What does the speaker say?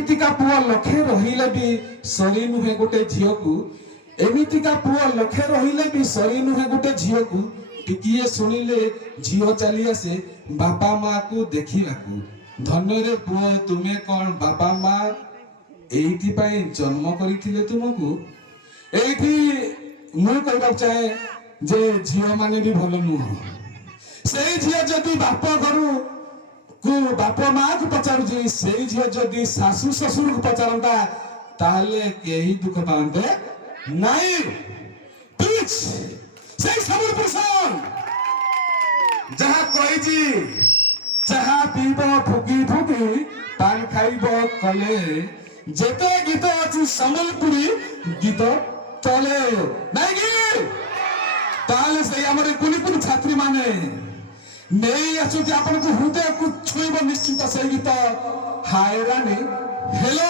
एमितिका पुआ लखे रहिले भी सरी नुहे गोटे झियो को एमितिका पुआ लखे रहिले भी सरी नुहे गोटे झियो को टिकिए सुनिले झियो चली आसे बापा माँ को देखिया को धन्य रे पुआ तुमे कौन बापा माँ एइथि पाई जन्म करिथिले तुमको एइथि मु कहबा चाहे जे झियो माने भी भलो नुह सेई झियो जदी बाप घरु को बाप माँ को पचारू जी सेई झियो जदी सासू ससुर को पचारंता ताले केही दुख पाते नहीं प्लीज सेई सबुर प्रसंग जहा कोई जी जहा पीबो फुकी फुकी पान खाइबो कले जेते गीत अछि संबलपुरी गीत तले नहीं गी ताले से हमरे कुनी छात्री माने नहीं आसुची आपण को हृदय को छुईब निश्चित से गीत हाय रानी हेलो